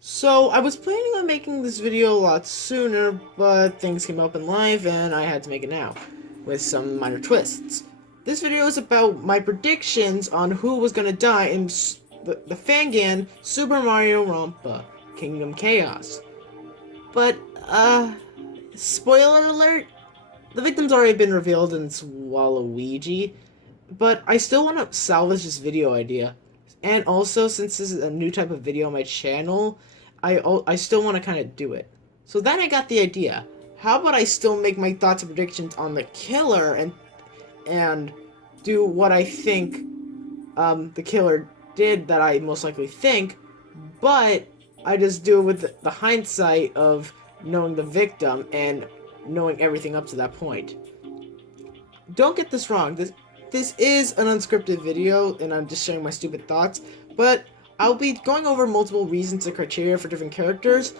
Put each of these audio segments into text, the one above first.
So, I was planning on making this video a lot sooner, but things came up in life and I had to make it now, with some minor twists. This video is about my predictions on who was gonna die in the fangan Super Marioronpa Kingdom Chaos. But, spoiler alert, the victim's already been revealed and it's Waluigi, but I still want to salvage this video idea. And also, since this is a new type of video on my channel, I still want to kind of do it. So then I got the idea. How about I still make my thoughts and predictions on the killer and do what I think the killer did that I most likely think, but I just do it with the hindsight of knowing the victim and knowing everything up to that point. Don't get this wrong. This is an unscripted video, and I'm just sharing my stupid thoughts, but I'll be going over multiple reasons and criteria for different characters,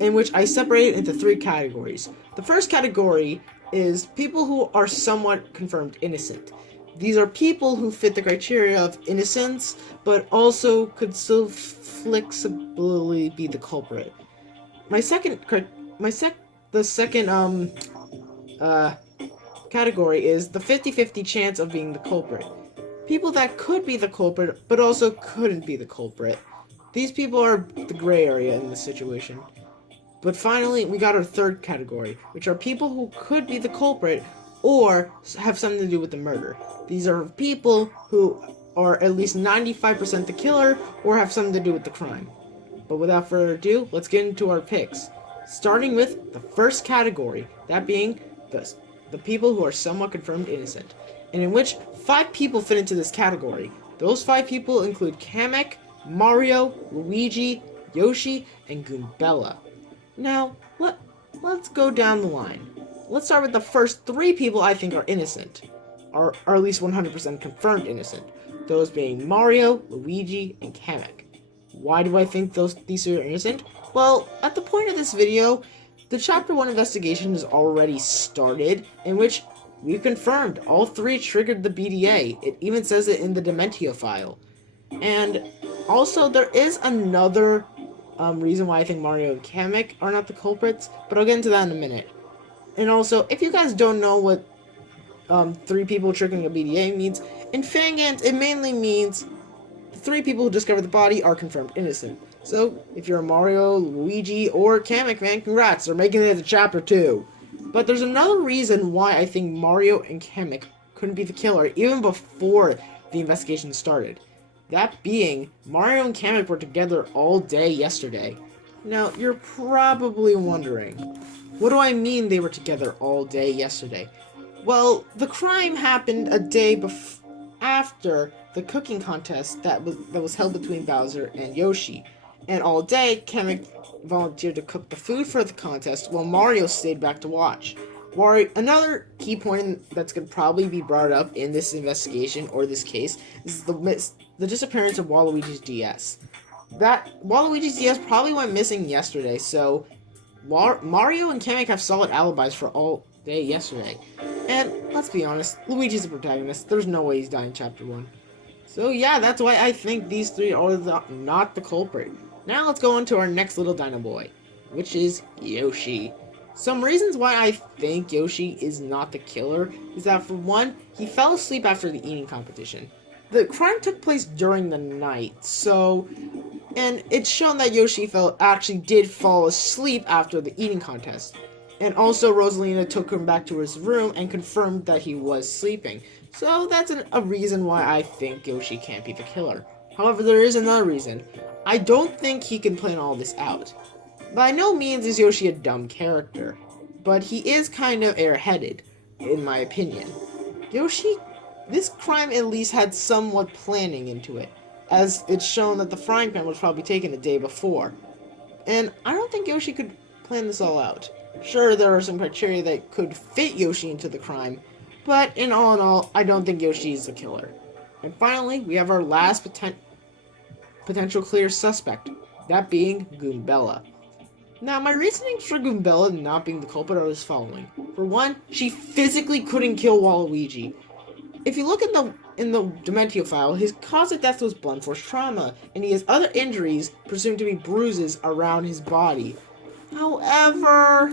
in which I separate it into three categories. The first category is people who are somewhat confirmed innocent. These are people who fit the criteria of innocence, but also could still flexibly be the culprit. The second category is the 50-50 chance of being the culprit. People that could be the culprit, but also couldn't be the culprit. These people are the gray area in this situation. But finally, we got our third category, which are people who could be the culprit or have something to do with the murder. These are people who are at least 95% the killer or have something to do with the crime. But without further ado, let's get into our picks. Starting with the first category, that being the people who are somewhat confirmed innocent, and in which 5 people fit into this category. Those 5 people include Kamek, Mario, Luigi, Yoshi, and Goombella. Now, let's go down the line. Let's start with the first 3 people I think are innocent, or at least 100% confirmed innocent. Those being Mario, Luigi, and Kamek. Why do I think these are innocent? Well, at the point of this video, the Chapter 1 investigation has already started, in which we've confirmed all 3 triggered the BDA. It even says it in the Dementio file. And also, there is another reason why I think Mario and Kamek are not the culprits, but I'll get into that in a minute. And also, if you guys don't know what 3 people triggering a BDA means, in Fangans, it mainly means the 3 people who discovered the body are confirmed innocent. So, if you're a Mario, Luigi, or Kamek fan, congrats, they're making it to Chapter 2. But there's another reason why I think Mario and Kamek couldn't be the killer, even before the investigation started. That being, Mario and Kamek were together all day yesterday. Now, you're probably wondering, what do I mean they were together all day yesterday? Well, the crime happened a day after the cooking contest that was held between Bowser and Yoshi. And all day, Kamek volunteered to cook the food for the contest, while Mario stayed back to watch. Another key point that's going to probably be brought up in this investigation, or this case, is the disappearance of Waluigi's DS. Waluigi's DS probably went missing yesterday, so Mario and Kamek have solid alibis for all day yesterday. And let's be honest, Luigi's the protagonist. There's no way he's dying in Chapter 1. So yeah, that's why I think these 3 are not the culprit. Now let's go on to our next little dino boy, which is Yoshi. Some reasons why I think Yoshi is not the killer is that, for one, he fell asleep after the eating competition. The crime took place during the night, and it's shown that Yoshi actually did fall asleep after the eating contest. And also, Rosalina took him back to his room and confirmed that he was sleeping. So that's a reason why I think Yoshi can't be the killer. However, there is another reason. I don't think he can plan all this out. By no means is Yoshi a dumb character, but he is kind of airheaded, in my opinion. This crime at least had somewhat planning into it, as it's shown that the frying pan was probably taken the day before. And I don't think Yoshi could plan this all out. Sure, there are some criteria that could fit Yoshi into the crime, but in all, I don't think Yoshi is the killer. And finally, we have our last potential clear suspect, that being Goombella. Now, my reasonings for Goombella not being the culprit are as following. For one, she physically couldn't kill Waluigi. If you look in the Dementio file, his cause of death was blunt force trauma, and he has other injuries, presumed to be bruises, around his body. However,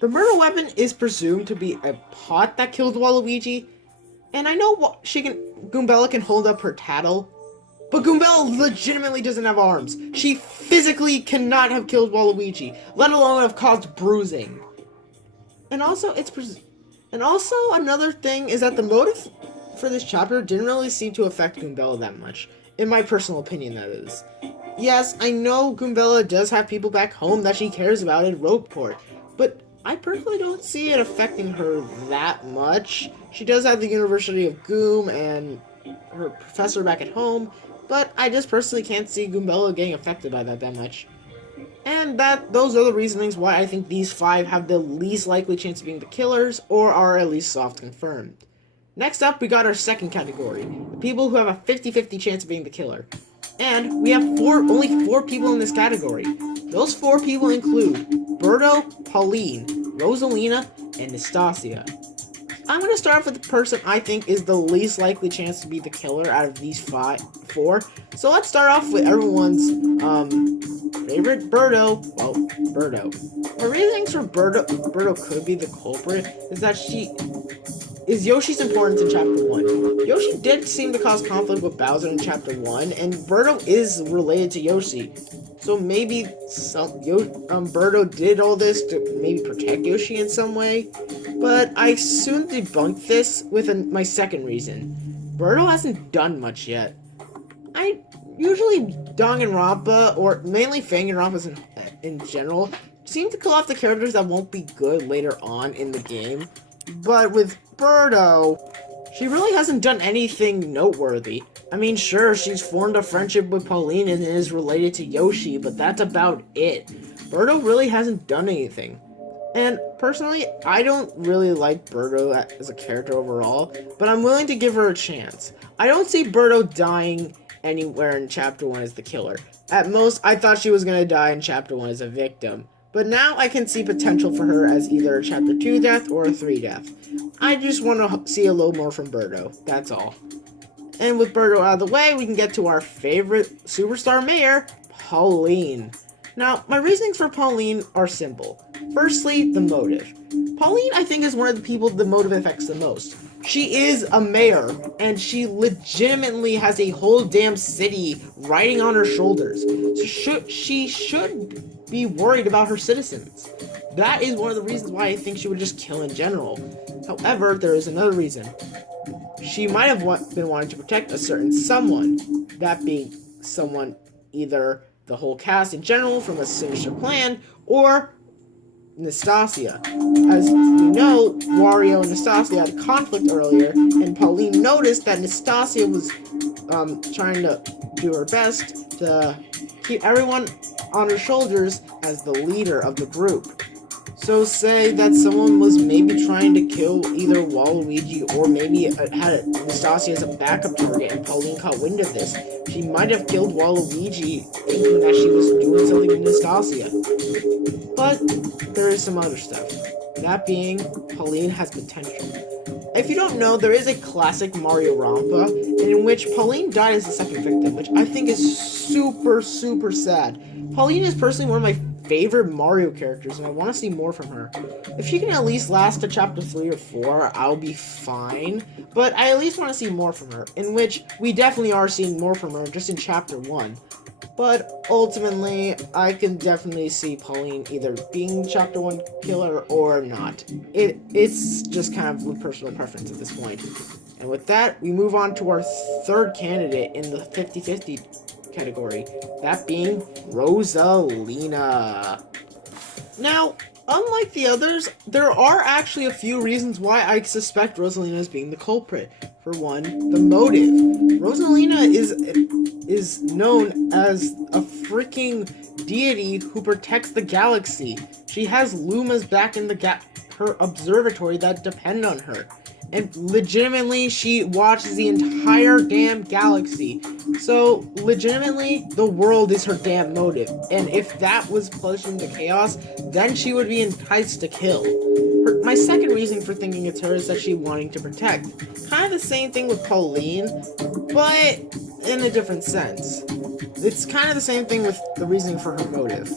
the murder weapon is presumed to be a pot that killed Waluigi, and I know Goombella can hold up her tattle, but Goombella legitimately doesn't have arms. She physically cannot have killed Waluigi, let alone have caused bruising. And also, another thing is that the motive for this chapter didn't really seem to affect Goombella that much. In my personal opinion, that is. Yes, I know Goombella does have people back home that she cares about in Rogueport, but I personally don't see it affecting her that much. She does have the University of Goom and her professor back at home, but I just personally can't see Goombella getting affected by that much. And those are the reasonings why I think these 5 have the least likely chance of being the killers, or are at least soft confirmed. Next up, we got our second category, the people who have a 50-50 chance of being the killer. And we have only 4 people in this category. Those 4 people include Birdo, Pauline, Rosalina, and Nastasia. I'm going to start off with the person I think is the least likely chance to be the killer out of these 4. So let's start off with everyone's favorite, Birdo. Well, Birdo. My reasonings for Birdo could be the culprit is that Yoshi's importance in Chapter 1. Yoshi did seem to cause conflict with Bowser in Chapter 1, and Birdo is related to Yoshi. So maybe Birdo did all this to maybe protect Yoshi in some way. But I soon debunked this with my second reason. Birdo hasn't done much yet. Usually Danganronpa, or mainly Fanganronpas in general, seem to kill off the characters that won't be good later on in the game. But with Birdo, she really hasn't done anything noteworthy. I mean, sure, she's formed a friendship with Pauline and is related to Yoshi, but that's about it. Birdo really hasn't done anything. And personally, I don't really like Birdo as a character overall, but I'm willing to give her a chance. I don't see Birdo dying anywhere in Chapter 1 as the killer. At most, I thought she was going to die in Chapter 1 as a victim. But now I can see potential for her as either a Chapter 2 death or a 3 death. I just want to see a little more from Birdo, that's all. And with Birdo out of the way, we can get to our favorite superstar mayor, Pauline. Now, my reasonings for Pauline are simple. Firstly, the motive. Pauline, I think, is one of the people the motive affects the most. She is a mayor, and she legitimately has a whole damn city riding on her shoulders. So she should be worried about her citizens. That is one of the reasons why I think she would just kill in general. However, there is another reason. She might have been wanting to protect a certain someone. That being someone, either the whole cast in general from a sinister plan, or Nastasia. As you know, Wario and Nastasia had a conflict earlier, and Pauline noticed that Nastasia was trying to do her best to keep everyone on her shoulders as the leader of the group. So say that someone was maybe trying to kill either Waluigi or maybe had Nastasia as a backup target and Pauline caught wind of this. She might have killed Waluigi thinking that she was doing something to Nastasia. But there is some other stuff. That being, Pauline has potential. If you don't know, there is a classic Marioronpa in which Pauline died as the second victim, which I think is super, super sad. Pauline is personally one of my favorite Mario characters, and I want to see more from her. If she can at least last to Chapter 3 or 4, I'll be fine, but I at least want to see more from her, in which we definitely are seeing more from her just in Chapter 1. But ultimately, I can definitely see Pauline either being Chapter 1 killer or not. It's just kind of a personal preference at this point. And with that, we move on to our third candidate in the 50-50 category, that being Rosalina. Now, unlike the others, there are actually a few reasons why I suspect Rosalina as being the culprit. For one, the motive. Rosalina is known as a freaking deity who protects the galaxy. She has Lumas back in her observatory that depend on her. And legitimately, she watches the entire damn galaxy. So, legitimately, the world is her damn motive. And if that was plunged into chaos, then she would be enticed to kill. My second reason for thinking it's her is that she's wanting to protect. Kind of the same thing with Pauline, but in a different sense. It's kind of the same thing with the reasoning for her motive.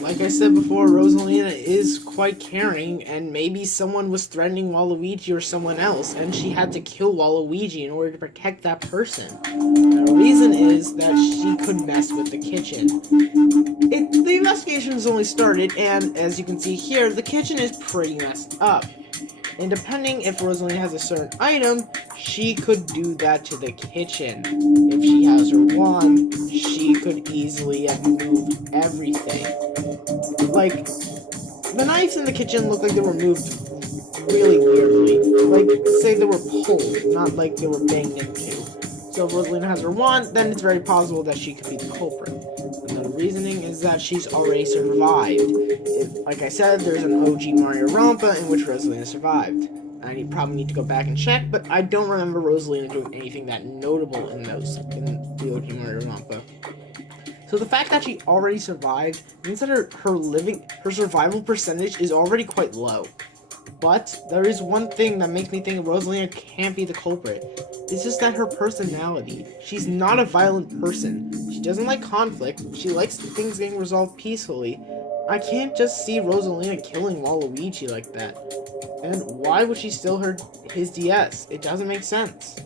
Like I said before, Rosalina is quite caring, and maybe someone was threatening Waluigi or someone else, and she had to kill Waluigi in order to protect that person. And the reason is that she could mess with the kitchen. The investigation has only started, and as you can see here, the kitchen is pretty messed up. And depending if Rosalina has a certain item, she could do that to the kitchen. If she has her wand, she could easily have moved everything. Like, the knives in the kitchen look like they were moved really weirdly. Like, say they were pulled, not like they were banged into. So if Rosalina has her wand, then it's very possible that she could be the culprit. Another reasoning is that she's already survived. Like I said, there's an OG Marioronpa in which Rosalina survived. I probably need to go back and check, but I don't remember Rosalina doing anything that notable in the OG Marioronpa. So the fact that she already survived means that her survival percentage is already quite low. But there is one thing that makes me think Rosalina can't be the culprit. It's just that her personality. She's not a violent person. She doesn't like conflict. She likes things getting resolved peacefully. I can't just see Rosalina killing Waluigi like that. And why would she steal his DS? It doesn't make sense.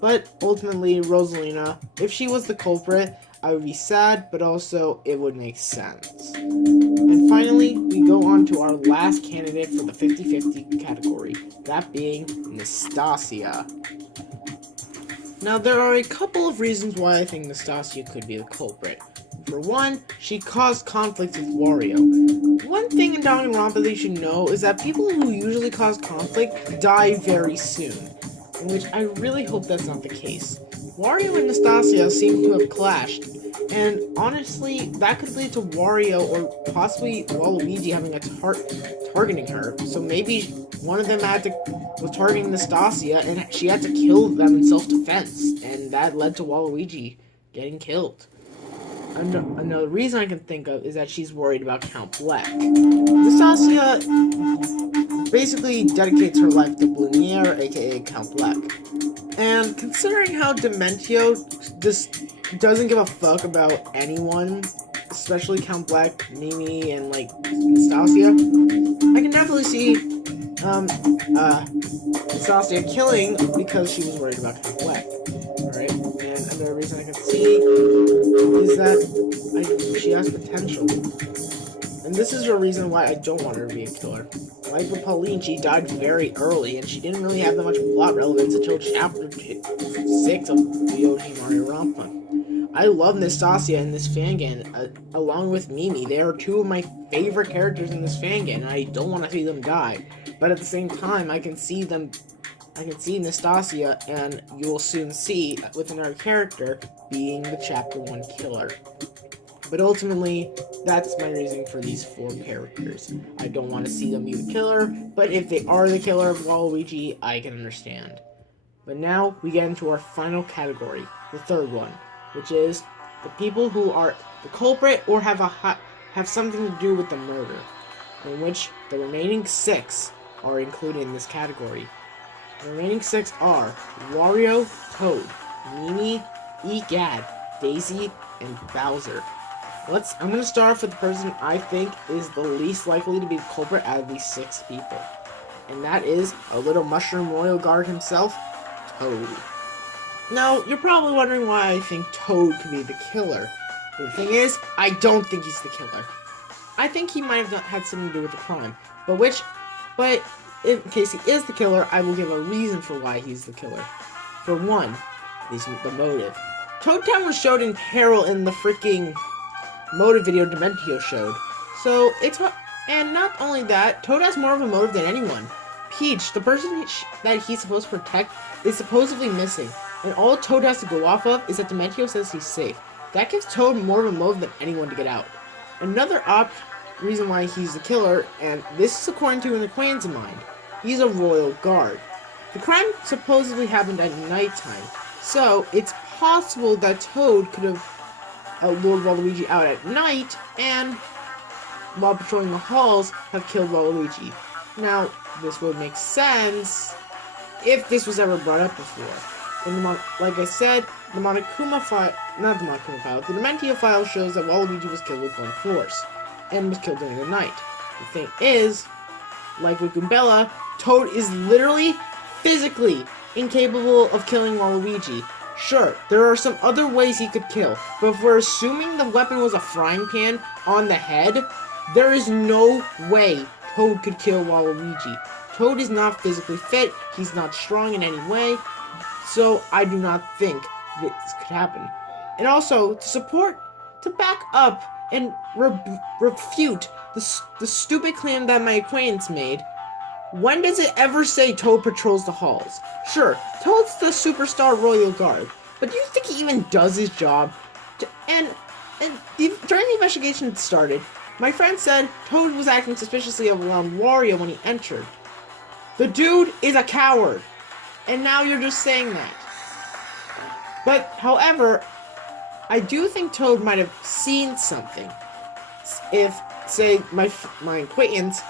But ultimately, Rosalina, if she was the culprit, I would be sad, but also it would make sense. And finally, we go on to our last candidate for the 50-50 category, that being Nastasia. Now, there are a couple of reasons why I think Nastasia could be the culprit. For one, she caused conflict with Wario. One thing in Danganronpa that you should know is that people who usually cause conflict die very soon, in which I really hope that's not the case. Wario and Nastasia seem to have clashed, and honestly, that could lead to Wario or possibly Waluigi having a targeting her. So maybe one of them was targeting Nastasia, and she had to kill them in self-defense, and that led to Waluigi getting killed. Another reason I can think of is that she's worried about Count Black. Nastasia basically dedicates her life to Lumiere, aka Count Black. And considering how Dementio just doesn't give a fuck about anyone, especially Count Black, Mimi, and like Nastasia, I can definitely see Nastasia killing because she was worried about Count Black. Alright? And another reason I can see is that she has potential. And this is a reason why I don't want her to be a killer. Like with Pauline, she died very early, and she didn't really have that much plot relevance until chapter 6 of the OG Marioronpa. I love Nastasia in this fangan, along with Mimi. They are two of my favorite characters in this fangan, and I don't want to see them die. But at the same time, I can see Nastasia, and you will soon see, with another character, being the chapter 1 killer. But ultimately, that's my reasoning for these 4 characters. I don't want to see them be the killer, but if they are the killer of Waluigi, I can understand. But now, we get into our final category, the third one, which is the people who are the culprit or have something to do with the murder, in which the remaining 6 are included in this category. The remaining 6 are Wario, Toad, Mimi, Gadd, Daisy, and Bowser. I'm going to start off with the person I think is the least likely to be the culprit out of these 6 people. And that is a little mushroom royal guard himself, Toad. Now, you're probably wondering why I think Toad could be the killer. The thing is, I don't think he's the killer. I think he might have had something to do with the crime. But in case he is the killer, I will give a reason for why he's the killer. For one, is the motive. Toad Town was showed in peril in the freaking motive video Dementio showed. So, and not only that, Toad has more of a motive than anyone. Peach, the person that he's supposed to protect, is supposedly missing. And all Toad has to go off of is that Dementio says he's safe. That gives Toad more of a motive than anyone to get out. Another reason why he's the killer, and this is according to an acquaintance of mine, he's a royal guard. The crime supposedly happened at nighttime, so it's possible that Toad could have lured Waluigi out at night and, while patrolling the halls, have killed Waluigi. Now, this would make sense if this was ever brought up before. Like I said, the Monokuma file, not the Monokuma file, the Dementia file shows that Waluigi was killed with one force, and was killed during the night. The thing is, like with Goombella, Toad is literally, physically incapable of killing Waluigi. Sure, there are some other ways he could kill, but if we're assuming the weapon was a frying pan on the head, there is no way Toad could kill Waluigi. Toad is not physically fit, he's not strong in any way, so I do not think this could happen. And also, to back up and refute the stupid claim that my acquaintance made, when does it ever say Toad patrols the halls? Sure, Toad's the superstar royal guard, but do you think he even does his job? During the investigation started, my friend said Toad was acting suspiciously around Wario when he entered. The dude is a coward, and now you're just saying that. But, however, I do think Toad might have seen something. If, say, my acquaintance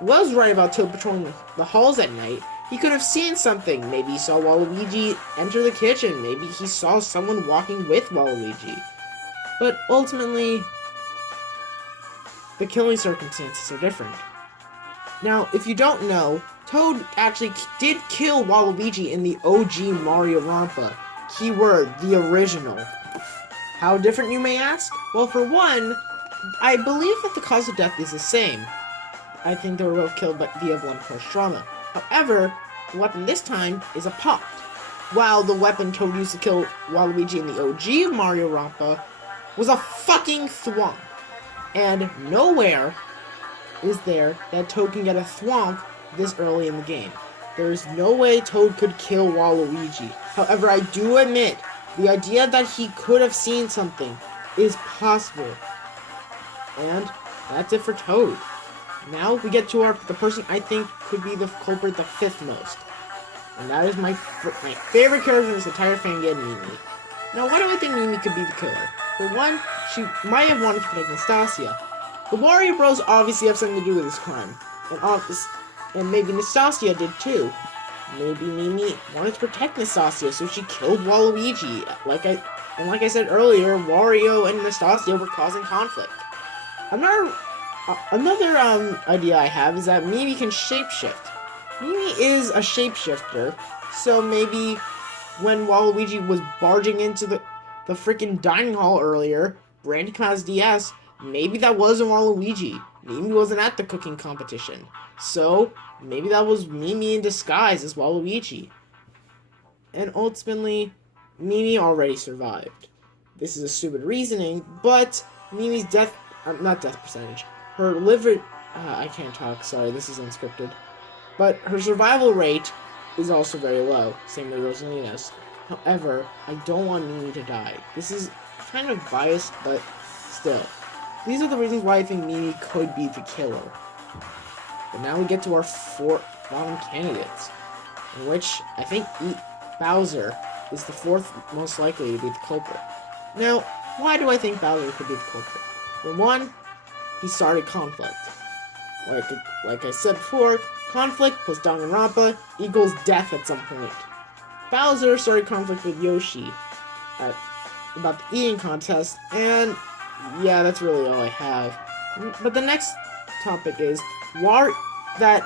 was right about Toad patrolling the halls at night, he could have seen something. Maybe he saw Waluigi enter the kitchen. Maybe he saw someone walking with Waluigi. But ultimately, the killing circumstances are different. Now, if you don't know, Toad actually did kill Waluigi in the OG Marioronpa. Keyword, the original. How different, you may ask? Well, for one, I believe that the cause of death is the same. I think they were both killed via blunt force trauma. However, the weapon this time is a pot, while the weapon Toad used to kill Waluigi in the OG Marioronpa was a fucking thwomp. And nowhere is there that Toad can get a thwomp this early in the game. There is no way Toad could kill Waluigi. However, I do admit, the idea that he could have seen something is possible. And that's it for Toad. Now we get to the person I think could be the culprit the fifth most. And that is my favorite character in this entire fangan, Mimi. Now, why do I think Mimi could be the killer? For one, she might have wanted to protect Nastasia. The Wario Bros obviously have something to do with this crime. And maybe Nastasia did too. Maybe Mimi wanted to protect Nastasia, so she killed Waluigi. Like I said earlier, Wario and Nastasia were causing conflict. Another idea I have is that Mimi can shapeshift. Mimi is a shapeshifter, so maybe when Waluigi was barging into the freaking dining hall earlier, branding him as DS, maybe that wasn't Waluigi. Mimi wasn't at the cooking competition. So, maybe that was Mimi in disguise as Waluigi. And ultimately, Mimi already survived. This is a stupid reasoning, but Mimi's not death percentage, her liver, I can't talk, sorry, this is unscripted. But her survival rate is also very low, same with Rosalina's. However, I don't want Mimi to die. This is kind of biased, but still. These are the reasons why I think Mimi could be the killer. But now we get to our 4 bottom candidates, in which I think Bowser is the 4th most likely to be the culprit. Now, why do I think Bowser could be the culprit? For one, he started conflict. Like I said before, conflict plus Danganronpa equals death at some point. Bowser started conflict with Yoshi about the eating contest, and yeah, that's really all I have. But the next topic is that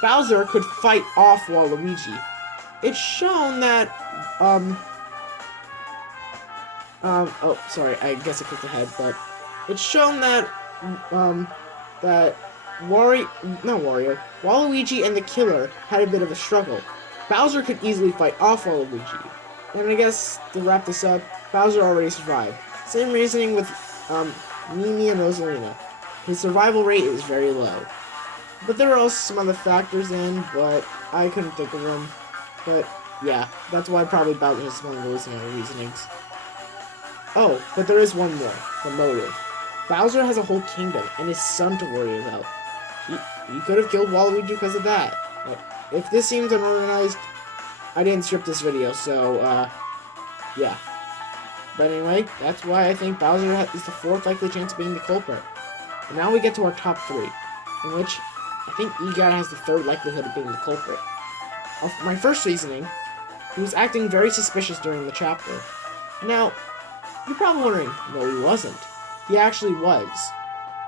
Bowser could fight off Waluigi. It's shown that oh, sorry, I guess I clicked ahead, but it's shown that Waluigi and the killer had a bit of a struggle. Bowser could easily fight off Waluigi. And I guess, to wrap this up, Bowser already survived. Same reasoning with Mimi and Rosalina. His survival rate is very low. But there are also some other factors in, but I couldn't think of them. But yeah, that's why probably Bowser is one of the reasonings. Oh, but there is one more, the motive. Bowser has a whole kingdom and his son to worry about. He could have killed Waluigi because of that. If this seems unorganized, I didn't script this video, so, yeah. But anyway, that's why I think Bowser is the 4th likely chance of being the culprit. And now we get to our top 3, in which I think Gadd has the 3rd likelihood of being the culprit. My first reasoning, he was acting very suspicious during the chapter. Now, you're probably wondering, no he wasn't. He actually was.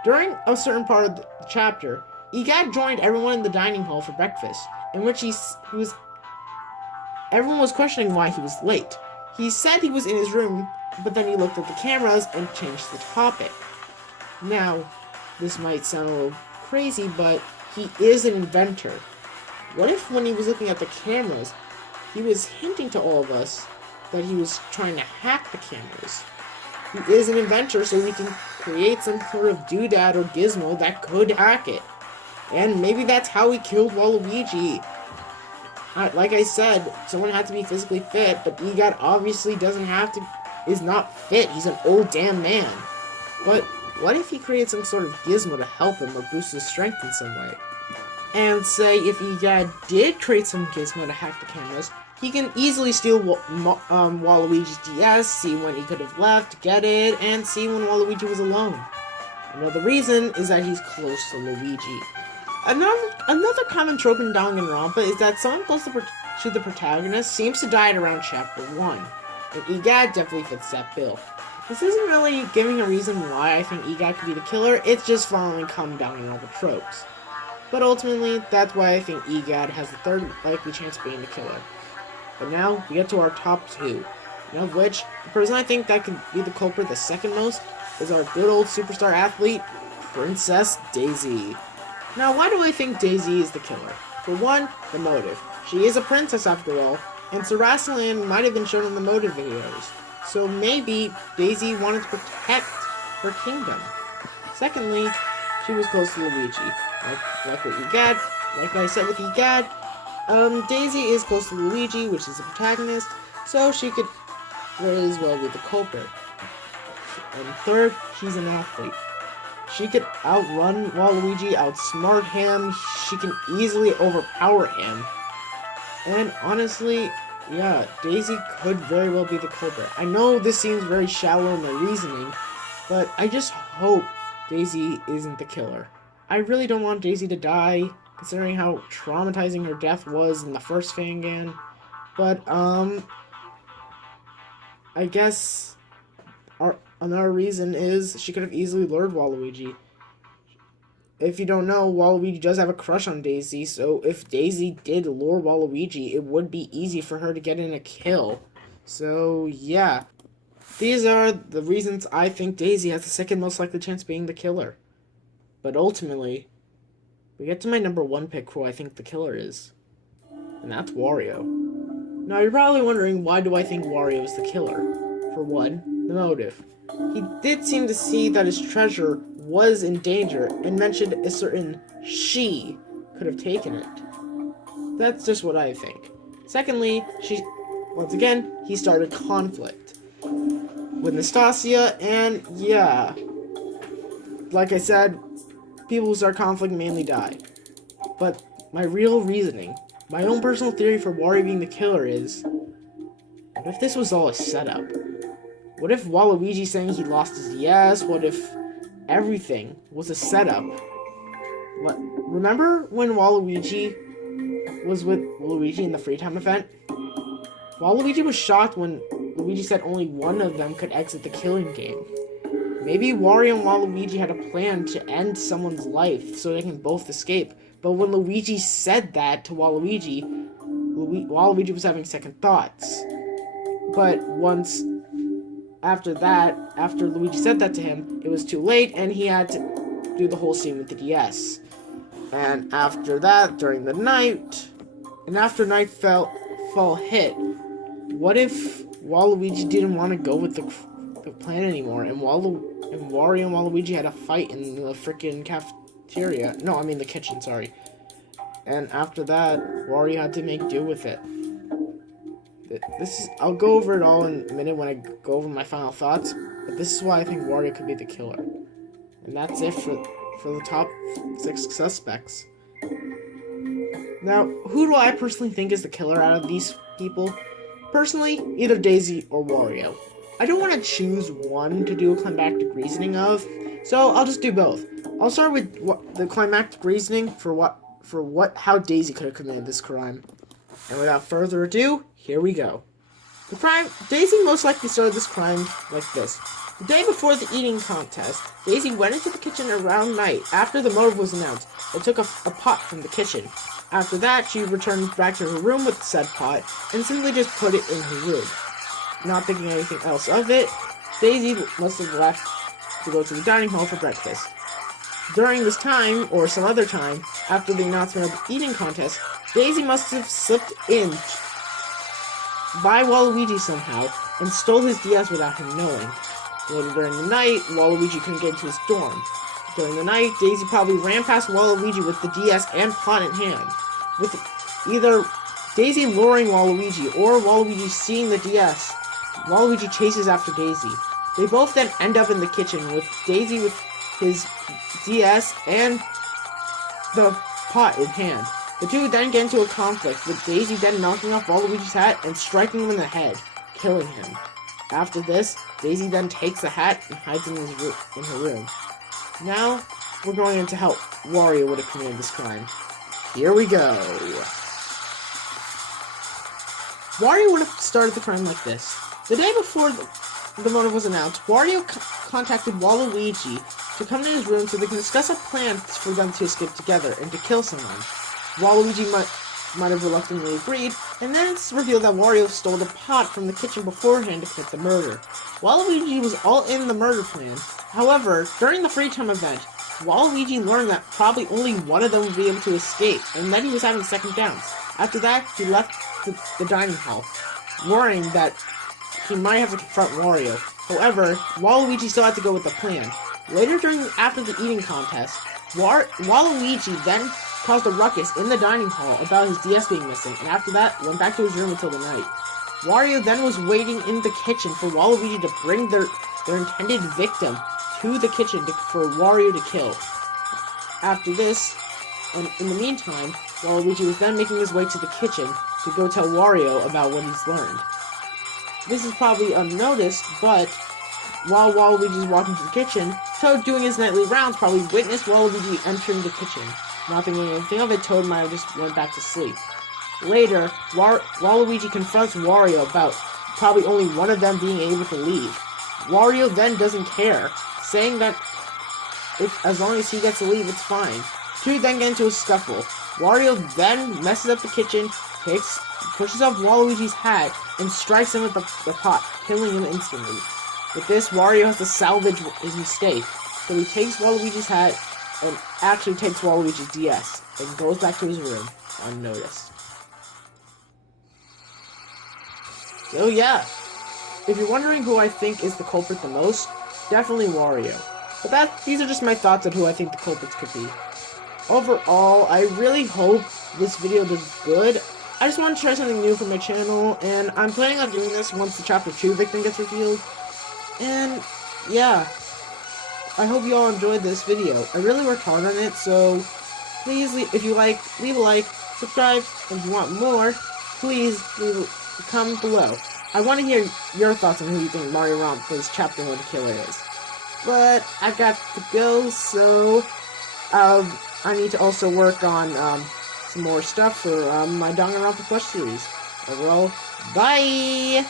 During a certain part of the chapter, Gadd joined everyone in the dining hall for breakfast, in which everyone was questioning why he was late. He said he was in his room, but then he looked at the cameras and changed the topic. Now, this might sound a little crazy, but he is an inventor. What if when he was looking at the cameras, he was hinting to all of us that he was trying to hack the cameras? He is an inventor, so he can create some sort of doodad or gizmo that could hack it. And maybe that's how he killed Waluigi. Like I said, someone had to be physically fit, but Gadd obviously is not fit. He's an old damn man. But what if he created some sort of gizmo to help him or boost his strength in some way? And say if Gadd did create some gizmo to hack the cameras, he can easily steal Waluigi's DS, see when he could have left, get it, and see when Waluigi was alone. Another reason is that he's close to Luigi. Another common trope in Danganronpa is that someone close to the protagonist seems to die at around chapter 1. And Gadd definitely fits that bill. This isn't really giving a reason why I think Gadd could be the killer, it's just following common Danganronpa tropes. But ultimately, that's why I think Gadd has the 3rd likely chance of being the killer. But now, we get to our top 2, and of which, the person I think that could be the culprit the second most is our good old superstar athlete, Princess Daisy. Now, why do I think Daisy is the killer? For one, the motive. She is a princess after all, and Rosalina might have been shown in the motive videos. So maybe Daisy wanted to protect her kingdom. Secondly, she was close to Luigi. Like I said with Gadd, Daisy is close to Luigi, which is the protagonist, so she could very well be the culprit. And third, she's an athlete. She could outrun Waluigi, outsmart him, she can easily overpower him. And honestly, yeah, Daisy could very well be the culprit. I know this seems very shallow in my reasoning, but I just hope Daisy isn't the killer. I really don't want Daisy to die, considering how traumatizing her death was in the first fangan. But, I guess another reason is she could have easily lured Waluigi. If you don't know, Waluigi does have a crush on Daisy, so if Daisy did lure Waluigi, it would be easy for her to get in a kill. So, yeah. These are the reasons I think Daisy has the second most likely chance of being the killer. But ultimately, we get to my number 1 pick who I think the killer is. And that's Wario. Now, you're probably wondering, why do I think Wario is the killer? For one, the motive. He did seem to see that his treasure was in danger and mentioned a certain she could have taken it. That's just what I think. Secondly, once again, he started conflict with Nastasia, and yeah, like I said, people who start conflict mainly die. But my real reasoning, my own personal theory for Wario being the killer is, what if this was all a setup? What if Waluigi saying he lost his yes? What if everything was a setup? Remember when Waluigi was with Luigi in the free time event? Waluigi was shocked when Luigi said only one of them could exit the killing game. Maybe Wario and Waluigi had a plan to end someone's life so they can both escape. But when Luigi said that to Waluigi, Waluigi was having second thoughts. But once after Luigi said that to him, it was too late and he had to do the whole scene with the DS. And after that, during the night, and after nightfall hit, what if Waluigi didn't want to go with the plan anymore, and Wario and Waluigi had a fight in the freaking cafeteria? No, I mean the kitchen, sorry. And after that, Wario had to make do with it. I'll go over it all in a minute when I go over my final thoughts, but this is why I think Wario could be the killer. And that's it for the top 6 suspects. Now, who do I personally think is the killer out of these people? Personally, either Daisy or Wario. I don't want to choose one to do a climactic reasoning of, so I'll just do both. I'll start with the climactic reasoning for how Daisy could have committed this crime. And without further ado, here we go. The crime, Daisy most likely started this crime like this. The day before the eating contest, Daisy went into the kitchen around night after the motive was announced and took a pot from the kitchen. After that, she returned back to her room with said pot and simply just put it in her room. Not thinking anything else of it, Daisy must have left to go to the dining hall for breakfast. During this time, or some other time, after the announcement of the eating contest, Daisy must have slipped in by Waluigi somehow and stole his DS without him knowing. Later during the night, Waluigi couldn't get into his dorm. During the night, Daisy probably ran past Waluigi with the DS and pot in hand. With either Daisy luring Waluigi or Waluigi seeing the DS, Waluigi chases after Daisy. They both then end up in the kitchen with Daisy with his DS and the pot in hand. The two then get into a conflict, with Daisy then knocking off Waluigi's hat and striking him in the head, killing him. After this, Daisy then takes the hat and hides in her room. Now, we're going into how Wario would have committed this crime. Here we go. Wario would have started the crime like this. The day before the motive was announced, Wario contacted Waluigi to come to his room so they can discuss a plan for them to escape together and to kill someone. Waluigi might have reluctantly agreed, and then it's revealed that Wario stole the pot from the kitchen beforehand to commit the murder. Waluigi was all in the murder plan. However, during the free time event, Waluigi learned that probably only one of them would be able to escape, and then he was having second doubts. After that, he left the dining hall, worrying that he might have to confront Wario. However, Waluigi still had to go with the plan. Later after the eating contest, Waluigi then caused a ruckus in the dining hall about his DS being missing, and after that, went back to his room until the night. Wario then was waiting in the kitchen for Waluigi to bring their intended victim to the kitchen for Wario to kill. After this, and in the meantime, Waluigi was then making his way to the kitchen to go tell Wario about what he's learned. This is probably unnoticed, but while Waluigi's walking to the kitchen, Toad, doing his nightly rounds, probably witnessed Waluigi entering the kitchen. Not thinking anything of it, Toad might have just went back to sleep. Later, Waluigi confronts Wario about probably only one of them being able to leave. Wario then doesn't care, saying that as long as he gets to leave, it's fine. Two then get into a scuffle. Wario then messes up the kitchen, pushes off Waluigi's hat, and strikes him with the pot, killing him instantly. With this, Wario has to salvage his mistake, so he takes Waluigi's hat and actually takes Waluigi's DS and goes back to his room unnoticed. So yeah, if you're wondering who I think is the culprit the most, definitely Wario. But these are just my thoughts on who I think the culprits could be. Overall, I really hope this video does good. I just want to try something new for my channel, and I'm planning on doing this once the Chapter 2 victim gets revealed. And yeah, I hope you all enjoyed this video. I really worked hard on it, so please, if you like, leave a like, subscribe, and if you want more, please leave a comment below. I want to hear your thoughts on who you think Marioronpa's Chapter 1 killer is. But I got to go, so I need to also work on some more stuff for my Danganronpa Plush series. Overall, bye!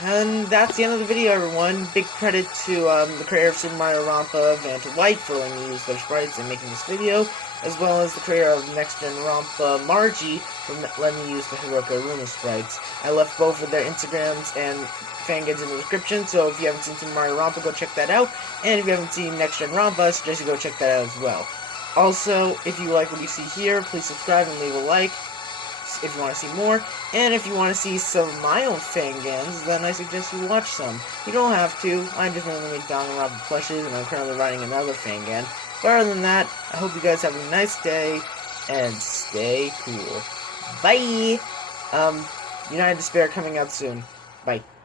And that's the end of the video, everyone. Big credit to the creator of Super Mario Rompa, VantaWhyte, for letting me use their sprites and making this video, as well as the creator of Next Gen Rompa, Margie, for letting me use the Hiroko Iruma sprites. I left both of their Instagrams and fangans in the description, so if you haven't seen Super Mario Rompa, go check that out. And if you haven't seen Next Gen Rompa, I suggest you go check that out as well. Also, if you like what you see here, please subscribe and leave a like if you want to see more, and if you want to see some of my own fangans, then I suggest you watch some. You don't have to. I just mainly make Danganronpa plushes, and I'm currently writing another fangan. But other than that, I hope you guys have a nice day, and stay cool. Bye! United Despair coming out soon. Bye.